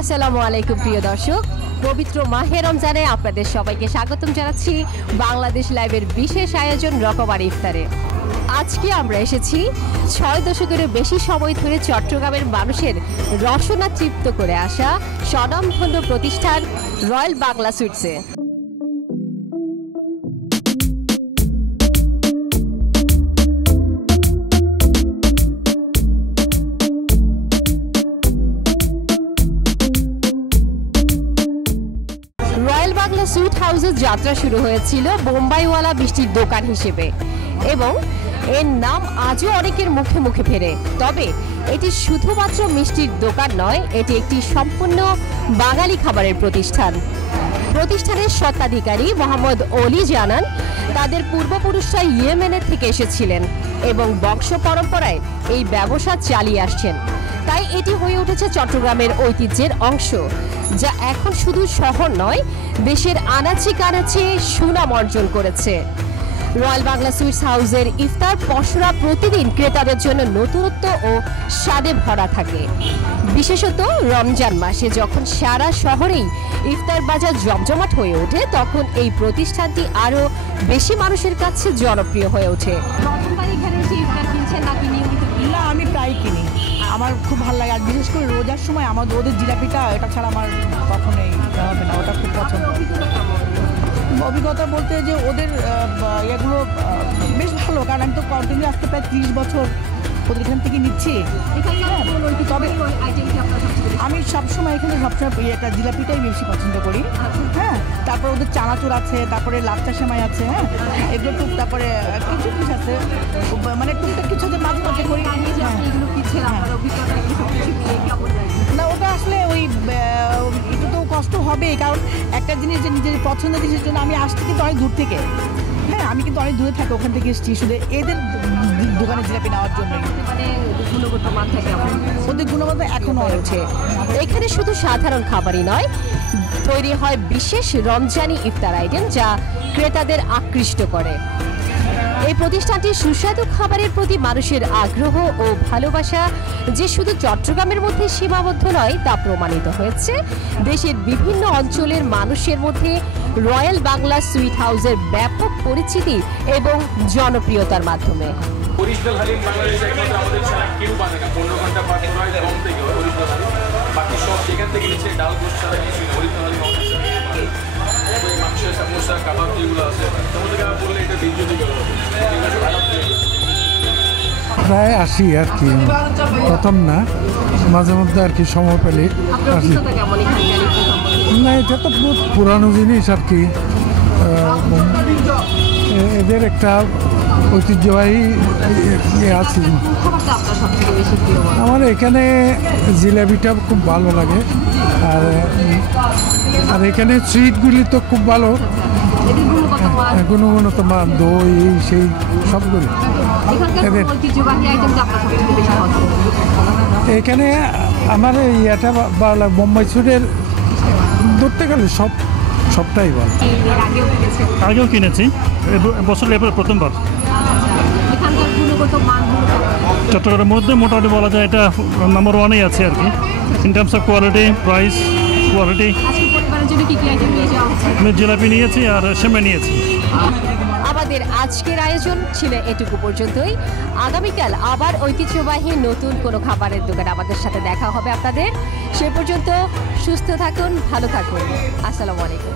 আসসালামু আলাইকুম প্রিয় দর্শক, পবিত্র মাহে রমজানে আপনাদের সবাইকে স্বাগতম জানাচ্ছি বাংলাদেশ লাইভের বিশেষ আয়োজন রকমারি ইফতারে। আজকে আমরা এসেছি 6 দশকেরও বেশি সময় ধরে চট্টগ্রামের মানুষের রসনা তৃপ্ত করে আসা স্বনামধন্য প্রতিষ্ঠান রয়্যাল বাংলা সুইটসে। রয়্যাল বাংলা সুইট হাউসের যাত্রা শুরু হয়েছিল বোম্বাইওয়ালা মিষ্টির দোকান হিসেবে এবং এর নাম আজও অনেকের মুখে মুখে ফেরে। তবে এটি শুধুমাত্র মিষ্টির দোকান নয়, এটি একটি সম্পূর্ণ বাঙালি খাবারের প্রতিষ্ঠান। প্রতিষ্ঠানের স্বত্বাধিকারী মোহাম্মদ অলি জানান, তাদের পূর্বপুরুষরা ইয়েমেনের থেকে এসেছিলেন এবং বংশ পরম্পরায় এই ব্যবসা চালিয়ে আসছেন। তাই এটি হয়ে উঠেছে চট্টগ্রামের ঐতিহ্যের অংশ, যা এখন শুধু শহর নয়, দেশের আনাচে কানাচে সুনাম অর্জন করেছে। রয়্যাল বাংলা সুইটস হাউসের ইফতার পসরা প্রতিদিন ক্রেতাদের জন্য নতুনত্ব ও স্বাদে ভরা থাকে। বিশেষত রমজান মাসে যখন সারা শহরেই ইফতার বাজার জমজমাট হয়ে ওঠে, তখন এই প্রতিষ্ঠানটি আরও বেশি মানুষের কাছে জনপ্রিয় হয়ে ওঠে। না, আমি প্রায় কিনি, আমার খুব ভালো লাগে। আর বিশেষ করে রোজার সময় ওদের জিলাপিটা, এটা ছাড়া আমার কখনোই হবে না, ওটা খুব পছন্দ। অভিজ্ঞতা বলতে যে ওদের এগুলো বেশ ভালো, কারণ আমি তো কন্টিনিউ আসতে প্রায় 30 বছর ওদের এখান থেকে নিচ্ছি। তবে আমি সবসময় এখানে সবসময় এটা জিলাপিটাই বেশি পছন্দ করি। হ্যাঁ, তারপর ওদের চানাচুর আছে, তারপরে লাচ্চা সেমাই আছে। হ্যাঁ, এগুলো টুক, তারপরে কিছু কিছু আছে, মানে টুকটাক কিছু যে মাঝে মাঝে করি। না, ওটা আসলে ওই একটু তো কষ্ট হবেই, কারণ একটা জিনিস যে নিজের পছন্দের জিনিসের জন্য আমি আসছি কিন্তু অনেক দূর থেকে। হ্যাঁ, আমি কিন্তু অনেক দূরে থাকি, ওখান থেকে এসেছি শুধু এদের দোকানে জিলাপি নেওয়ার জন্য। ওদের গুণগত এখনও রয়েছে। এখানে শুধু সাধারণ খাবারই নয়, তৈরি হয় বিশেষ রমজানি ইফতার আইটেম, যা ক্রেতাদের আকৃষ্ট করে। এই প্রতিষ্ঠানটি সুস্বাদু খাবারের প্রতি মানুষের আগ্রহ ও ভালোবাসা যে শুধু চট্টগ্রামের মধ্যে সীমাবদ্ধ নয়, তা প্রমাণিত হয়েছে দেশের বিভিন্ন অঞ্চলের মানুষের মধ্যে রয়্যাল বাংলা সুইট হাউসের ব্যাপক পরিচিতি এবং জনপ্রিয়তার মাধ্যমে। অরিজিনাল হালিম বাংলাদেশে একমাত্র আমাদের ছাড়া কেউ বানে না। 15 ঘন্টা পার হয় কম থেকে অরিজিনাল হালিম, বাকি সব যেখান থেকে নিচ্ছে ডাল গোস ছাড়া কিছু অরিজিনাল হালিম মাংসের সমোসা কাবাব যেগুলো আছে, সমুদ্র কাবাব বললে এটা বিদ্যুৎ গেল। প্রায় আসি আর কি, প্রথম না, মাঝে মধ্যে আর কি সময় পেলে আসি। না, এটা তো বহুত পুরানো জিনিস আর কি, এদের একটা ঐতিহ্যবাহী আছে। আমার এখানে জিলাপিটা খুব ভালো লাগে, আর এখানে সুইটগুলি তো খুব ভালো, গুণগত মান, দই সেই সবগুলি। এখানে আমার ইয়েটা ভালো লাগে, বোম্বাই সুইটের ধরতে গেলে সবটাই ভালো। আগেও কিনেছি, বছর এবার প্রথমবার। চট্টগ্রামের মধ্যে মোটামুটি বলা যায় এটা নাম্বার 1-এই আছে আর কি, in terms of quality, price, quality. আমি জিলাপি নিয়েছি আর সেমাই নিয়েছি। আমাদের আজকের আয়োজন ছিল এটুকু পর্যন্তই। আগামীকাল আবার ঐতিহ্যবাহী নতুন কোনো খাবারের দোকান আমাদের সাথে দেখা হবে আপনাদের। সে পর্যন্ত সুস্থ থাকুন, ভালো থাকুন। আসসালামু আলাইকুম।